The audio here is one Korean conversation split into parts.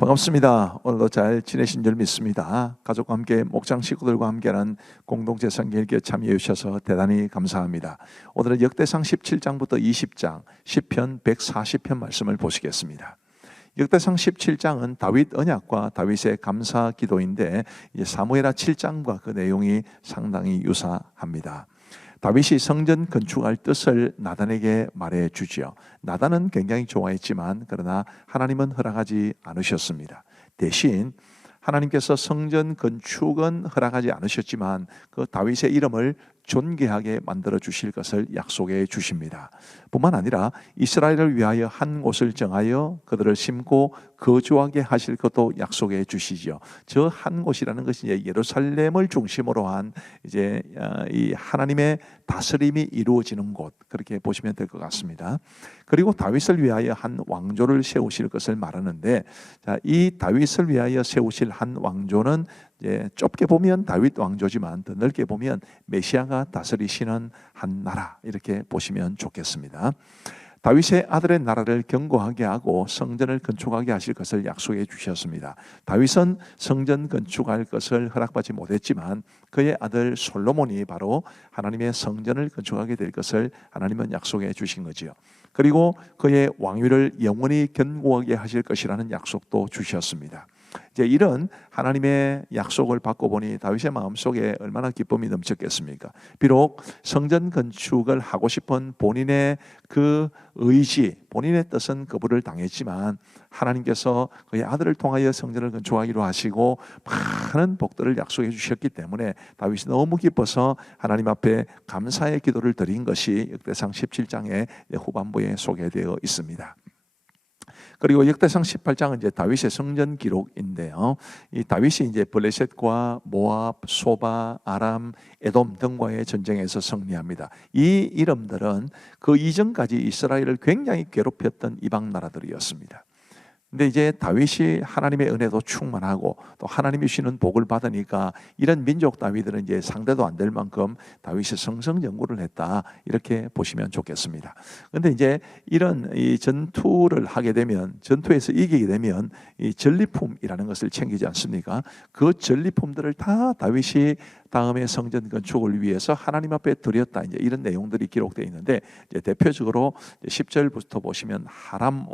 반갑습니다. 오늘도 잘 지내신 줄 믿습니다. 가족과 함께 목장 식구들과 함께하는 공동체 성경 읽기에 참여해 주셔서 대단히 감사합니다. 오늘은 역대상 17장부터 20장, 시편 140편 말씀을 보시겠습니다. 역대상 17장은 다윗 언약과 다윗의 감사 기도인데 사무엘하 7장과 그 내용이 상당히 유사합니다. 다윗이 성전 건축할 뜻을 나단에게 말해 주지요. 나단은 굉장히 좋아했지만 그러나 하나님은 허락하지 않으셨습니다. 대신 하나님께서 성전 건축은 허락하지 않으셨지만 그 다윗의 이름을 존귀하게 만들어 주실 것을 약속해 주십니다. 뿐만 아니라 이스라엘을 위하여 한 곳을 정하여 그들을 심고 거주하게 하실 것도 약속해 주시죠. 저 한 곳이라는 것이 이제 예루살렘을 중심으로 한 이제 이 하나님의 다스림이 이루어지는 곳, 그렇게 보시면 될 것 같습니다. 그리고 다윗을 위하여 한 왕조를 세우실 것을 말하는데, 이 다윗을 위하여 세우실 한 왕조는 이제 좁게 보면 다윗 왕조지만 더 넓게 보면 메시아가 다스리시는 한 나라, 이렇게 보시면 좋겠습니다. 다윗의 아들의 나라를 견고하게 하고 성전을 건축하게 하실 것을 약속해 주셨습니다. 다윗은 성전 건축할 것을 허락받지 못했지만 그의 아들 솔로몬이 바로 하나님의 성전을 건축하게 될 것을 하나님은 약속해 주신 거지요. 그리고 그의 왕위를 영원히 견고하게 하실 것이라는 약속도 주셨습니다. 이제 이런 하나님의 약속을 받고 보니 다윗의 마음속에 얼마나 기쁨이 넘쳤겠습니까? 비록 성전 건축을 하고 싶은 본인의 그 의지, 본인의 뜻은 거부를 당했지만 하나님께서 그의 아들을 통하여 성전을 건축하기로 하시고 많은 복들을 약속해 주셨기 때문에 다윗이 너무 기뻐서 하나님 앞에 감사의 기도를 드린 것이 역대상 17장의 후반부에 소개되어 있습니다. 그리고 역대상 18장은 이제 다윗의 성전 기록인데요. 이 다윗이 이제 블레셋과 모압, 소바, 아람, 에돔 등과의 전쟁에서 승리합니다. 이 이름들은 그 이전까지 이스라엘을 굉장히 괴롭혔던 이방 나라들이었습니다. 근데 이제 다윗이 하나님의 은혜도 충만하고 또 하나님이 주시는 복을 받으니까 이런 민족 다윗들은 이제 상대도 안 될 만큼 다윗이 성성연구를 했다, 이렇게 보시면 좋겠습니다. 근데 이제 이런 이 전투를 하게 되면, 전투에서 이기게 되면 이 전리품이라는 것을 챙기지 않습니까? 그 전리품들을 다 다윗이 다음에 성전 건축을 위해서 하나님 앞에 드렸다, 이제 이런 내용들이 기록되어 있는데, 이제 대표적으로 10절부터 보시면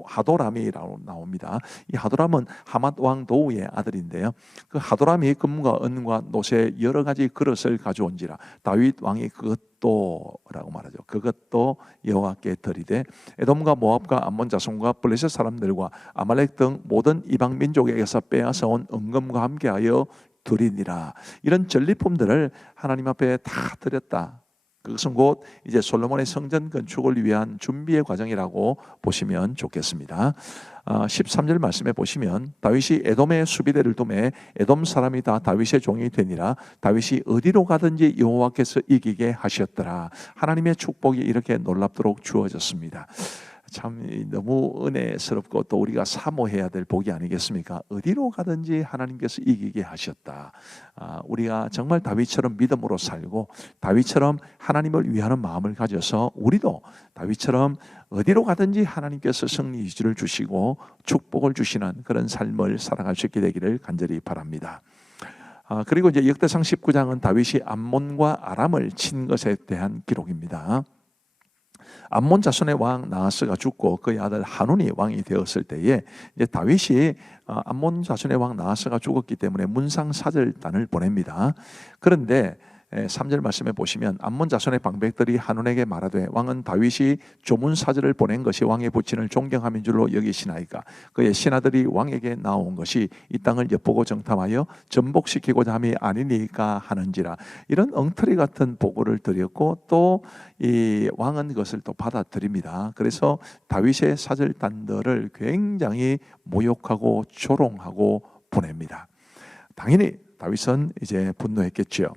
하도람이라고 나옵니다. 이 하도람은 하맛 왕 도우의 아들인데요. 그 하도람이 금과 은과 노새 여러 가지 그릇을 가져온지라 다윗 왕이 그것도라고 말하죠. 그것도 여호와께 드리되 에돔과 모압과 암몬 자손과 블레셋 사람들과 아말렉 등 모든 이방 민족에게서 빼앗아 온 은금과 함께하여 드리니라. 이런 전리품들을 하나님 앞에 다 드렸다. 그것은 곧 이제 솔로몬의 성전 건축을 위한 준비의 과정이라고 보시면 좋겠습니다. 13절 말씀에 보시면 다윗이 에돔의 수비대를 두매 에돔 사람이 다 다윗의 종이 되니라. 다윗이 어디로 가든지 여호와께서 이기게 하셨더라. 하나님의 축복이 이렇게 놀랍도록 주어졌습니다. 참 너무 은혜스럽고 또 우리가 사모해야 될 복이 아니겠습니까? 어디로 가든지 하나님께서 이기게 하셨다. 우리가 정말 다윗처럼 믿음으로 살고 다윗처럼 하나님을 위하는 마음을 가져서 우리도 다윗처럼 어디로 가든지 하나님께서 승리 의지를 주시고 축복을 주시는 그런 삶을 살아갈 수 있게 되기를 간절히 바랍니다. 그리고 이제 역대상 19장은 다윗이 암몬과 아람을 친 것에 대한 기록입니다. 암몬 자손의 왕 나하스가 죽고 그의 아들 한운이 왕이 되었을 때에 이제 다윗이 암몬 자손의 왕 나하스가 죽었기 때문에 문상사절단을 보냅니다. 그런데 3절 말씀에 보시면 암몬 자손의 방백들이 한운에게 말하되 왕은 다윗이 조문사절을 보낸 것이 왕의 부친을 존경함인 줄로 여기시나이까. 그의 신하들이 왕에게 나온 것이 이 땅을 엿보고 정탐하여 전복시키고자 함이 아니니까 하는지라. 이런 엉터리 같은 보고를 드렸고 또 이 왕은 그것을 또 받아들입니다. 그래서 다윗의 사절단들을 굉장히 모욕하고 조롱하고 보냅니다. 당연히 다윗은 이제 분노했겠죠.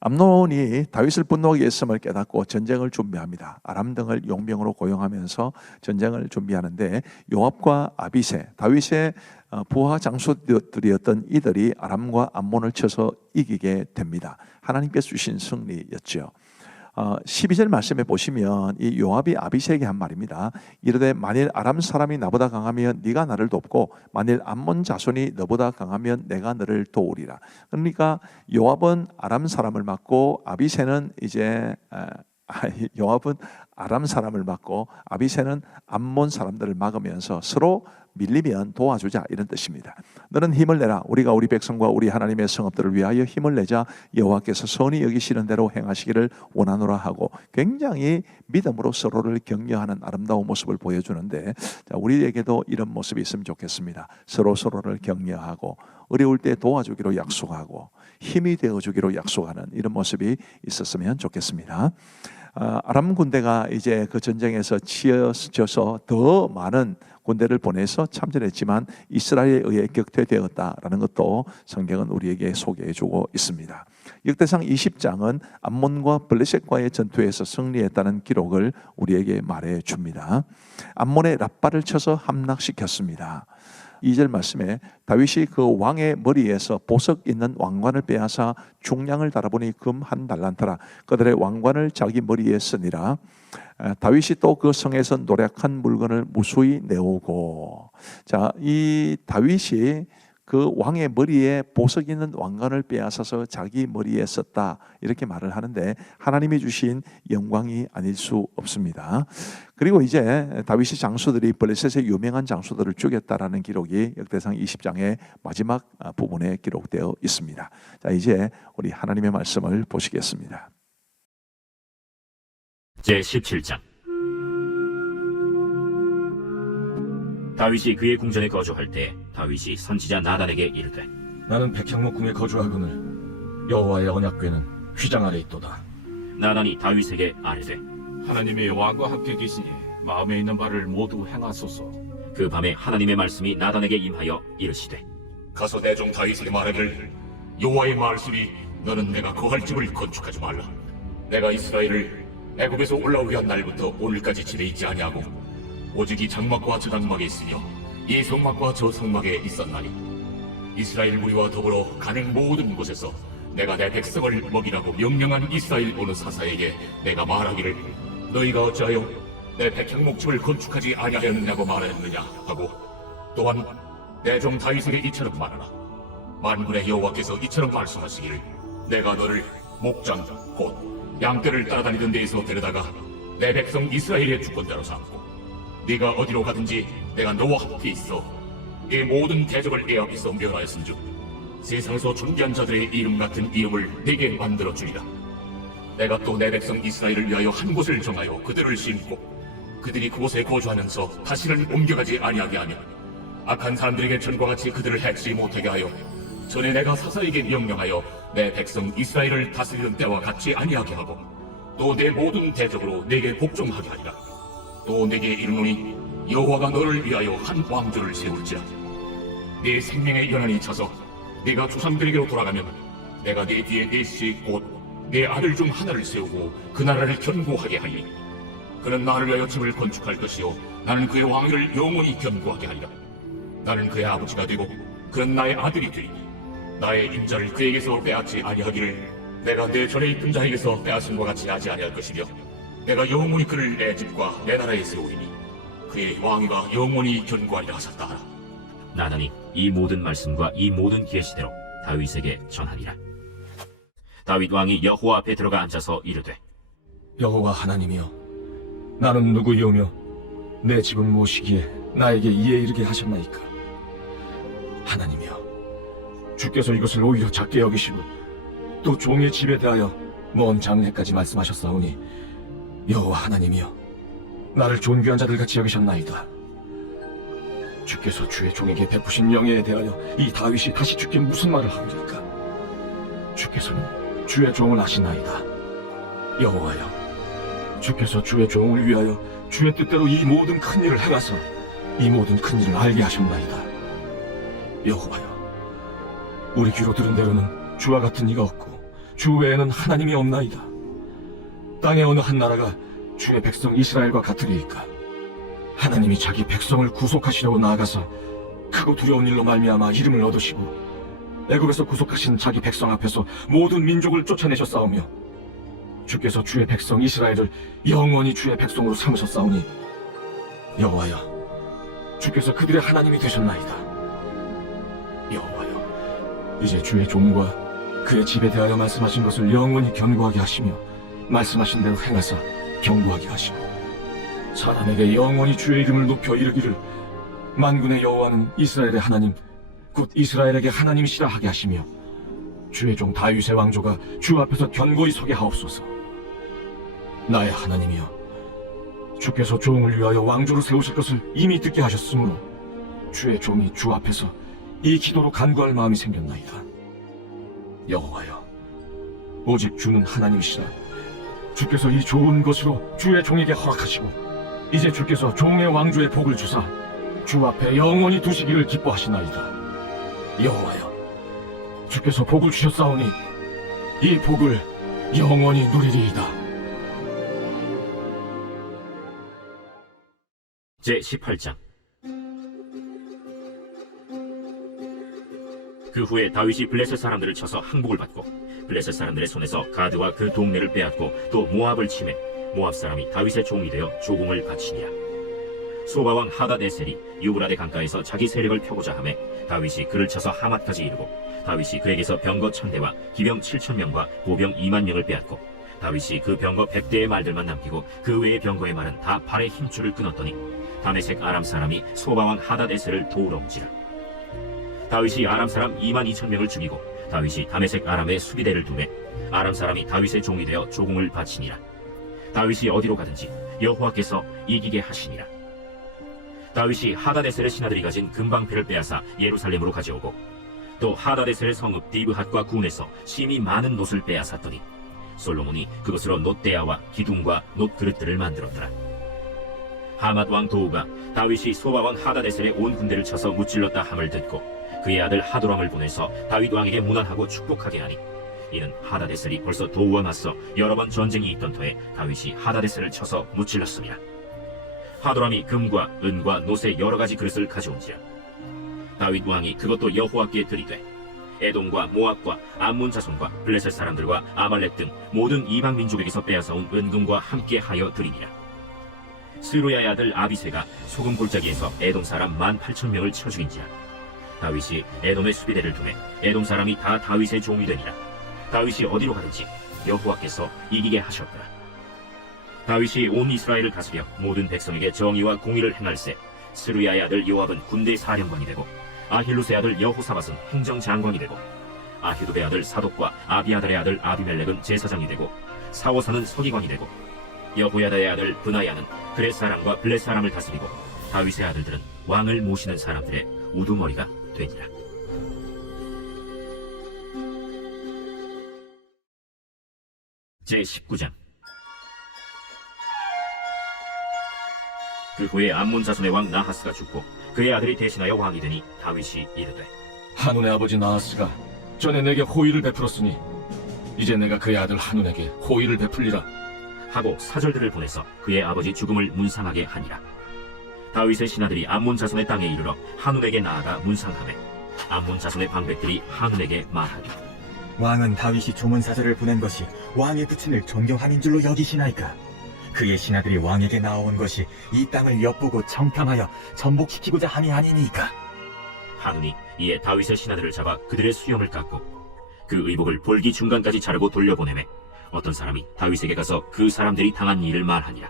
암논이 다윗을 분노하게 했음을 깨닫고 전쟁을 준비합니다. 아람 등을 용병으로 고용하면서 전쟁을 준비하는데 요압과 아비새, 다윗의 부하 장수들이었던 이들이 아람과 암몬을 쳐서 이기게 됩니다. 하나님께서 주신 승리였죠. 12절 말씀에 보시면 이 요압이 아비새에게 한 말입니다. 이르되 만일 아람 사람이 나보다 강하면 네가 나를 돕고 만일 암몬 자손이 너보다 강하면 내가 너를 도우리라. 그러니까 요압은 아람 사람을 맡고 아비새는 요압은 아람 사람을 맡고 아비새는 암몬 사람들을 막으면서 서로 밀리면 도와주자, 이런 뜻입니다. 너는 힘을 내라. 우리가 우리 백성과 우리 하나님의 성읍들을 위하여 힘을 내자. 여호와께서 선히 여기시는 대로 행하시기를 원하노라 하고 굉장히 믿음으로 서로를 격려하는 아름다운 모습을 보여주는데, 자, 우리에게도 이런 모습이 있으면 좋겠습니다. 서로를 격려하고 어려울 때 도와주기로 약속하고 힘이 되어주기로 약속하는 이런 모습이 있었으면 좋겠습니다. 아람 군대가 이제 그 전쟁에서 치여져서 더 많은 군대를 보내서 참전했지만 이스라엘에 의해 격퇴되었다라는 것도 성경은 우리에게 소개해주고 있습니다. 역대상 20장은 암몬과 블레셋과의 전투에서 승리했다는 기록을 우리에게 말해줍니다. 암몬의 랍바를 쳐서 함락시켰습니다. 2절 말씀에 다윗이 그 왕의 머리에서 보석 있는 왕관을 빼앗아 중량을 달아보니 금 한 달란트라. 그들의 왕관을 자기 머리에 쓰니라. 다윗이 또 그 성에서 노략한 물건을 무수히 내오고. 자, 이 다윗이 그 왕의 머리에 보석 있는 왕관을 빼앗아서 자기 머리에 썼다, 이렇게 말을 하는데 하나님이 주신 영광이 아닐 수 없습니다. 그리고 이제 다윗의 장수들이 블레셋의 유명한 장수들을 죽였다라는 기록이 역대상 20장의 마지막 부분에 기록되어 있습니다. 자, 이제 우리 하나님의 말씀을 보시겠습니다. 제17장. 다윗이 그의 궁전에 거주할 때 다윗이 선지자 나단에게 이르되 나는 백향목 궁에 거주하거늘 여호와의 언약궤는 휘장 아래 있도다. 나단이 다윗에게 아뢰되 하나님의 왕과 함께 계시니 마음에 있는 바를 모두 행하소서. 그 밤에 하나님의 말씀이 나단에게 임하여 이르시되 가서 내 종 다윗에게 말하기를 여호와의 말씀이 너는 내가 거할 집을 건축하지 말라. 내가 이스라엘을 애굽에서 올라오게 한 날부터 오늘까지 집에 있지 아니하고 오직 이 장막과 저 장막에 있으며 이 성막과 저 성막에 있었나니 이스라엘 무리와 더불어 가는 모든 곳에서 내가 내 백성을 먹이라고 명령한 이스라엘 어느 사사에게 내가 말하기를 너희가 어찌하여 내 백향목집을 건축하지 아니하였느냐고 말하였느냐 하고 또한 내 종 다윗에게 이처럼 말하라. 만군의 여호와께서 이처럼 말씀하시기를 내가 너를 목장 곧 양떼를 따라다니던 데에서 데려다가 내 백성 이스라엘의 주권자로 삼고 네가 어디로 가든지 내가 너와 함께 있어 이 모든 대적을 내 앞에서 멸하였은즉 세상에서 존귀한 자들의 이름 같은 이름을 네게 만들어 주리라. 내가 또 내 백성 이스라엘을 위하여 한 곳을 정하여 그들을 심고 그들이 그곳에 거주하면서 다시는 옮겨가지 아니하게 하며 악한 사람들에게 전과 같이 그들을 해치지 못하게 하여 전에 내가 사사에게 명령하여 내 백성 이스라엘을 다스리는 때와 같이 아니하게 하고 또 내 모든 대적으로 네게 복종하게 하리라. 또 네게 이르노니 여호와가 너를 위하여 한 왕조를 세울지라. 네 생명의 연한이 차서 네가 조상들에게로 돌아가면 내가 네 뒤에 넷이 곧 네 아들 중 하나를 세우고 그 나라를 견고하게 하리니 그는 나를 위하여 집을 건축할 것이요 나는 그의 왕위를 영원히 견고하게 하리라. 나는 그의 아버지가 되고 그는 나의 아들이 되리니 나의 인자를 그에게서 빼앗지 아니하기를 내가 내 전에 있던 자에게서 빼앗음과 같이 하지 아니할 것이며 내가 영원히 그를 내 집과 내 나라에 세우리니 그의 왕위가 영원히 견고하리라 하셨다 하라. 나단이 이 모든 말씀과 이 모든 계시대로 다윗에게 전하니라. 다윗 왕이 여호와 앞에 들어가 앉아서 이르되 여호와 하나님이여, 나는 누구이오며 내 집은 무엇이기에 나에게 이에 이르게 하셨나이까. 하나님이여, 주께서 이것을 오히려 작게 여기시고 또 종의 집에 대하여 먼 장래까지 말씀하셨사오니 여호와 하나님이여, 나를 존귀한 자들 같이 여기셨나이다. 주께서 주의 종에게 베푸신 영예에 대하여 이 다윗이 다시 주께 무슨 말을 하오리까. 주께서는 주의 종을 아시나이다. 여호와여, 주께서 주의 종을 위하여 주의 뜻대로 이 모든 큰 일을 행하사 이 모든 큰 일을 알게 하셨나이다. 여호와여, 우리 귀로 들은 대로는 주와 같은 이가 없고 주 외에는 하나님이 없나이다. 땅의 어느 한 나라가 주의 백성 이스라엘과 같으리이까. 하나님이 자기 백성을 구속하시려고 나아가사 크고 두려운 일로 말미암아 이름을 얻으시고 애굽에서 구속하신 자기 백성 앞에서 모든 민족을 쫓아내셨사오며 주께서 주의 백성 이스라엘을 영원히 주의 백성으로 삼으셨사오니 여호와여, 주께서 그들의 하나님이 되셨나이다. 여호와여, 이제 주의 종과 그의 집에 대하여 말씀하신 것을 영원히 견고하게 하시며 말씀하신 대로 행하사 견고하게 하시고 사람에게 영원히 주의 이름을 높여 이르기를 만군의 여호와는 이스라엘의 하나님 곧 이스라엘에게 하나님이시라 하게 하시며 주의 종 다윗의 왕조가 주 앞에서 견고히 서게 하옵소서. 나의 하나님이여, 주께서 종을 위하여 왕조를 세우실 것을 이미 듣게 하셨으므로 주의 종이 주 앞에서 이 기도로 간구할 마음이 생겼나이다. 여호와여, 오직 주는 하나님이시라. 주께서 이 좋은 것으로 주의 종에게 허락하시고 이제 주께서 종의 왕조의 복을 주사 주 앞에 영원히 두시기를 기뻐하시나이다. 여호와여, 주께서 복을 주셨사오니 이 복을 영원히 누리리이다. 제18장. 그 후에 다윗이 블레셋 사람들을 쳐서 항복을 받고 블레셋 사람들의 손에서 가드와 그 동네를 빼앗고 또 모압을 치매 모압 사람이 다윗의 종이 되어 조공을 바치니라. 소바왕 하다데셀이 유브라데 강가에서 자기 세력을 펴고자 하매 다윗이 그를 쳐서 하맛까지 이르고 다윗이 그에게서 병거 1000대와 기병 7000명과 보병 20000명을 빼앗고 다윗이 그 병거 100대의 말들만 남기고 그 외의 병거의 말은 다 발의 힘줄을 끊었더니 다메섹 아람 사람이 소바왕 하다데셀을 도우러 온지라. 다윗이 아람 사람 22000명을 죽이고 다윗이 다메섹 아람의 수비대를 두매 아람 사람이 다윗의 종이 되어 조공을 바치니라. 다윗이 어디로 가든지 여호와께서 이기게 하시니라. 다윗이 하다데셀의 신하들이 가진 금방패를 빼앗아 예루살렘으로 가져오고 또 하다데셀의 성읍 디브핫과 군에서 심히 많은 놋을 빼앗았더니 솔로몬이 그것으로 놋대야와 기둥과 놋그릇들을 만들었더라. 하맛 왕 도우가 다윗이 소바왕 하다데셀의 온 군대를 쳐서 무찔렀다 함을 듣고 그의 아들 하도람을 보내서 다윗 왕에게 문안하고 축복하게 하니 이는 하다데셀이 벌써 도우와 맞서 여러 번 전쟁이 있던 터에 다윗이 하다데셀을 쳐서 무찔렀습니다. 하도람이 금과 은과 놋의 여러 가지 그릇을 가져온지라. 다윗 왕이 그것도 여호와께 드리되 에돔과 모압과 암몬 자손과 블레셋 사람들과 아말렉 등 모든 이방 민족에게서 빼앗아온 은금과 함께 하여 드리니라. 스루야의 아들 아비새가 소금 골짜기에서 에돔 사람 18,000명을 쳐 죽인지라. 다윗이 에돔의 수비대를 두매 에돔 사람이 다 다윗의 종이 되니라. 다윗이 어디로 가든지 여호와께서 이기게 하셨더라. 다윗이 온 이스라엘을 다스려 모든 백성에게 정의와 공의를 행할세 스루야의 아들 요압은 군대 사령관이 되고 아힐루스의 아들 여호사밧은 행정장관이 되고 아히두베 아들 사독과 아비아달의 아들 아비멜렉은 제사장이 되고 사오사는 서기관이 되고 여호야다의 아들 브나야는 그렛 사람과 블렛 사람을 다스리고 다윗의 아들들은 왕을 모시는 사람들의 우두머리가 되니라. 제19장. 그 후에 암몬 자손의 왕 나하스가 죽고 그의 아들이 대신하여 왕이 되니 다윗이 이르되 한운의 아버지 나하스가 전에 내게 호의를 베풀었으니 이제 내가 그의 아들 한운에게 호의를 베풀리라 하고 사절들을 보내서 그의 아버지 죽음을 문상하게 하니라. 다윗의 신하들이 암몬 자손의 땅에 이르러 한운에게 나아가 문상하매 암몬 자손의 방백들이 한운에게 말하되 왕은 다윗이 조문사절을 보낸 것이 왕의 부친을 존경함인 줄로 여기시나이까? 그의 신하들이 왕에게 나온 것이 이 땅을 엿보고 청탐하여 전복시키고자 함이 아니니까. 한운이 이에 다윗의 신하들을 잡아 그들의 수염을 깎고 그 의복을 볼기 중간까지 자르고 돌려보내매 어떤 사람이 다윗에게 가서 그 사람들이 당한 일을 말하니라.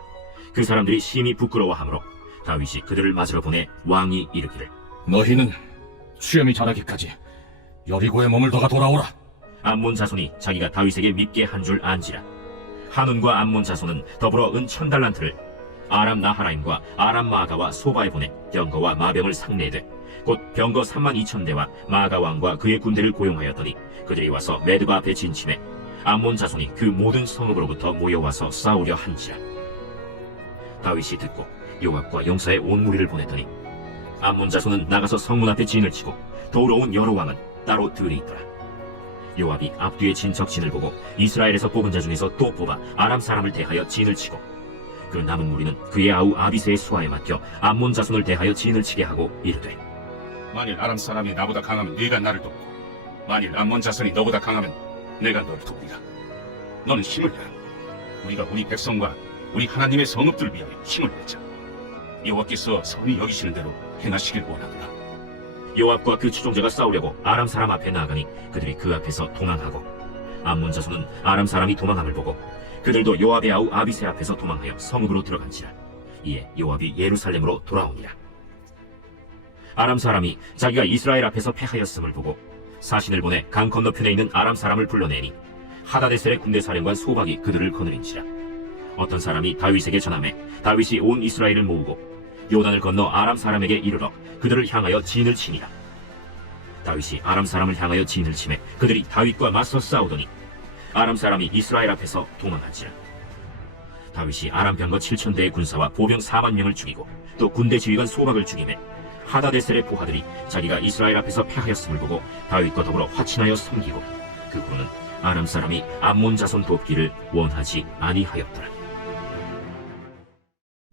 그 사람들이 심히 부끄러워하므로 다윗이 그들을 맞으러 보내 왕이 이르기를 너희는 수염이 자라기까지 여리고에 머물다가 돌아오라. 암몬 자손이 자기가 다윗에게 밉게 한 줄 안지라. 한운과 암몬 자손은 더불어 은 1000달란트를 아람 나하라임과 아람 마가와 소바에 보내 병거와 마병을 상례되 곧 병거 32,000대와 마가 왕과 그의 군대를 고용하였더니 그들이 와서 메드바 앞에 진침해 암몬 자손이 그 모든 성읍으로부터 모여와서 싸우려 한지라. 다윗이 듣고 요압과 용사의 온 무리를 보냈더니 암몬 자손은 나가서 성문 앞에 진을 치고 도우러 온 여러 왕은 따로 들이 있더라. 요압이 앞뒤에 진 적진을 보고 이스라엘에서 뽑은 자 중에서 또 뽑아 아람 사람을 대하여 진을 치고 그 남은 무리는 그의 아우 아비새의 수하에 맡겨 암몬 자손을 대하여 진을 치게 하고 이르되 만일 아람 사람이 나보다 강하면 네가 나를 돕고 만일 암몬 자손이 너보다 강하면 내가 너를 돕리라. 너는 힘을 내라. 우리가 우리 백성과 우리 하나님의 성읍들을 위하여 힘을 내자. 여호와께서 선히 여기시는 대로 행하시길 원하노라. 요압과 그 추종자가 싸우려고 아람 사람 앞에 나아가니 그들이 그 앞에서 도망하고 암몬 자손은 아람 사람이 도망함을 보고 그들도 요압의 아우 아비새 앞에서 도망하여 성읍으로 들어간지라. 이에 요압이 예루살렘으로 돌아오니라. 아람 사람이 자기가 이스라엘 앞에서 패하였음을 보고 사신을 보내 강 건너편에 있는 아람 사람을 불러내니 하다데셀의 군대 사령관 소박이 그들을 거느린지라. 어떤 사람이 다윗에게 전하매 다윗이 온 이스라엘을 모으고 요단을 건너 아람 사람에게 이르러 그들을 향하여 진을 치니라. 다윗이 아람 사람을 향하여 진을 치매 그들이 다윗과 맞서 싸우더니 아람 사람이 이스라엘 앞에서 도망한지라. 다윗이 아람 병거 7,000대의 군사와 보병 4만 명을 죽이고 또 군대 지휘관 소박을 죽이매 하다데셀의 부하들이 자기가 이스라엘 앞에서 패하였음을 보고 다윗과 더불어 화친하여 섬기고 그 후로는 아람 사람이 암몬 자손 돕기를 원하지 아니하였더라.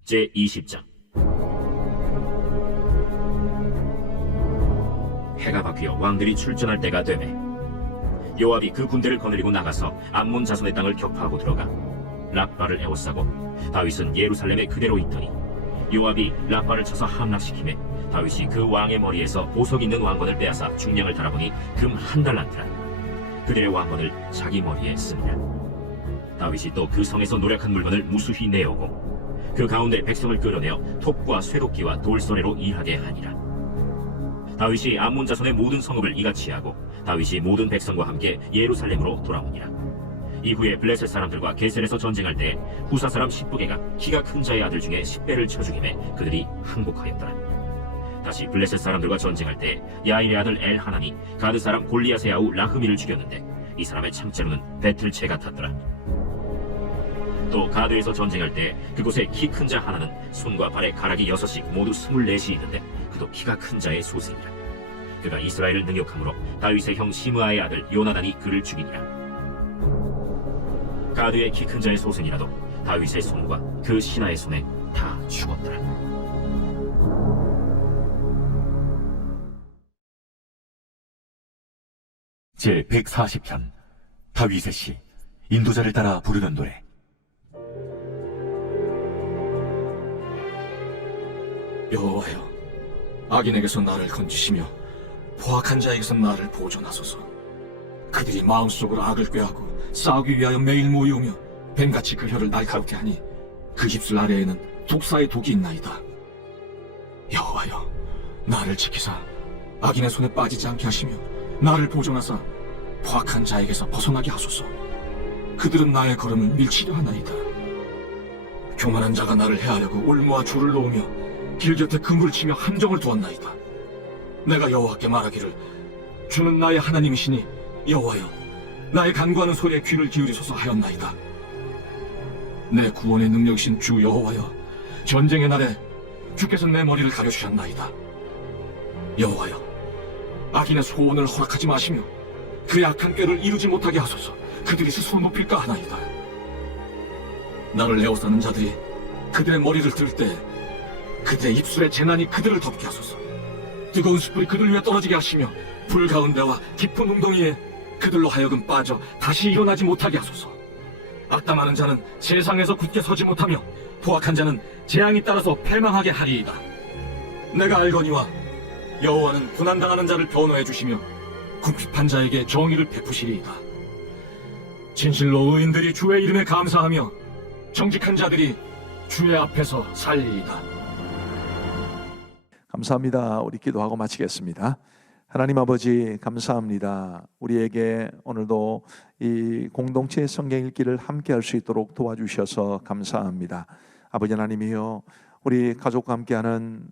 제20장. 해가 바뀌어 왕들이 출전할 때가 되매 요압이 그 군대를 거느리고 나가서 암몬 자손의 땅을 격파하고 들어가 랍바를 에워싸고 다윗은 예루살렘에 그대로 있더니 요압이 랍바를 쳐서 함락시키매 다윗이 그 왕의 머리에서 보석 있는 왕관을 빼앗아 중량을 달아보니 금 1달란트라. 그들의 왕관을 자기 머리에 쓰니라. 다윗이 또 그 성에서 노력한 물건을 무수히 내어오고 그 가운데 백성을 끌어내어 톱과 쇠도끼와 돌소래로 일하게 하니라. 다윗이 암몬 자손의 모든 성읍을 이같이 하고 다윗이 모든 백성과 함께 예루살렘으로 돌아오니라. 이후에 블레셋 사람들과 게셀에서 전쟁할 때 후사 사람 10부개가 키가 큰 자의 아들 중에 10배를 쳐 죽임에 그들이 항복하였더라. 다시 블레셋 사람들과 전쟁할 때 야인의 아들 엘하나니 가드 사람 골리앗의 아우 라흐미를 죽였는데 이 사람의 창자로는 배틀채 같았더라. 또 가드에서 전쟁할 때 그곳에 키 큰 자 하나는 손과 발에 가락이 6씩 모두 24이 있는데 그도 키가 큰 자의 소생이라. 그가 이스라엘을 능욕함으로 다윗의 형 시므아의 아들 요나단이 그를 죽이니라. 가드의 키 큰 자의 소생이라도 다윗의 손과 그 신하의 손에 다 죽었더라. 제 140편 다윗의 시 인도자를 따라 부르는 노래. 여호와여, 악인에게서 나를 건지시며 포악한 자에게서 나를 보존하소서. 그들이 마음속으로 악을 꾀하고 싸우기 위하여 매일 모이오며 뱀같이 그 혀를 날카롭게 하니 그 입술 아래에는 독사의 독이 있나이다. 여호와여, 나를 지키사 악인의 손에 빠지지 않게 하시며 나를 보존하사 포악한 자에게서 벗어나게 하소서. 그들은 나의 걸음을 밀치려 하나이다. 교만한 자가 나를 해하려고 올무와 줄을 놓으며 길 곁에 금을 치며 함정을 두었나이다. 내가 여호와께 말하기를 주는 나의 하나님이시니 여호와여, 나의 간구하는 소리에 귀를 기울이소서 하였나이다. 내 구원의 능력이신 주 여호와여, 전쟁의 날에 주께서 내 머리를 가려주셨나이다. 여호와여, 악인의 소원을 허락하지 마시며 그 약한 꾀를 이루지 못하게 하소서. 그들이 스스로 높일까 하나이다. 나를 에워싸는 자들이 그들의 머리를 들 때 그들의 입술에 재난이 그들을 덮게 하소서. 뜨거운 숯불이 그들 위에 떨어지게 하시며 불 가운데와 깊은 웅덩이에 그들로 하여금 빠져 다시 일어나지 못하게 하소서. 악담하는 자는 세상에서 굳게 서지 못하며 포악한 자는 재앙이 따라서 패망하게 하리이다. 내가 알거니와 여호와는 고난당하는 자를 변호해 주시며 궁핍한 자에게 정의를 베푸시리이다. 진실로 의인들이 주의 이름에 감사하며 정직한 자들이 주의 앞에서 살리이다. 감사합니다. 우리 기도하고 마치겠습니다. 하나님 아버지 감사합니다. 우리에게 오늘도 이 공동체 성경 읽기를 함께 할 수 있도록 도와주셔서 감사합니다. 아버지 하나님이여, 우리 가족과 함께하는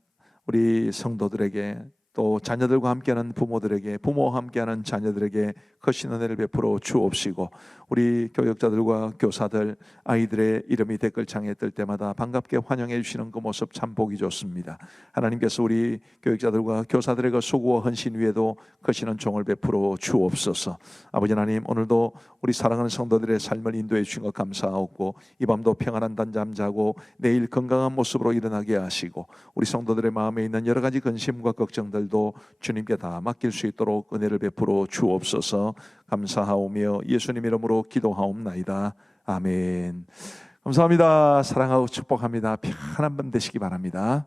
우리 성도들에게, 또 자녀들과 함께하는 부모들에게, 부모와 함께하는 자녀들에게 크신 은혜를 베풀어 주옵시고, 우리 교역자들과 교사들, 아이들의 이름이 댓글창에 뜰 때마다 반갑게 환영해 주시는 그 모습 참 보기 좋습니다. 하나님께서 우리 교역자들과 교사들의 그 수고와 헌신 위에도 크신 종을 베풀어 주옵소서. 아버지 하나님, 오늘도 우리 사랑하는 성도들의 삶을 인도해 주신 것 감사하고, 이 밤도 평안한 단잠 자고 내일 건강한 모습으로 일어나게 하시고, 우리 성도들의 마음에 있는 여러 가지 근심과 걱정들도 주님께 다 맡길 수 있도록 은혜를 베풀어 주옵소서. 감사하오며 예수님 이름으로 기도하옵나이다. 아멘. 감사합니다. 사랑하고 축복합니다. 편한 밤 되시기 바랍니다.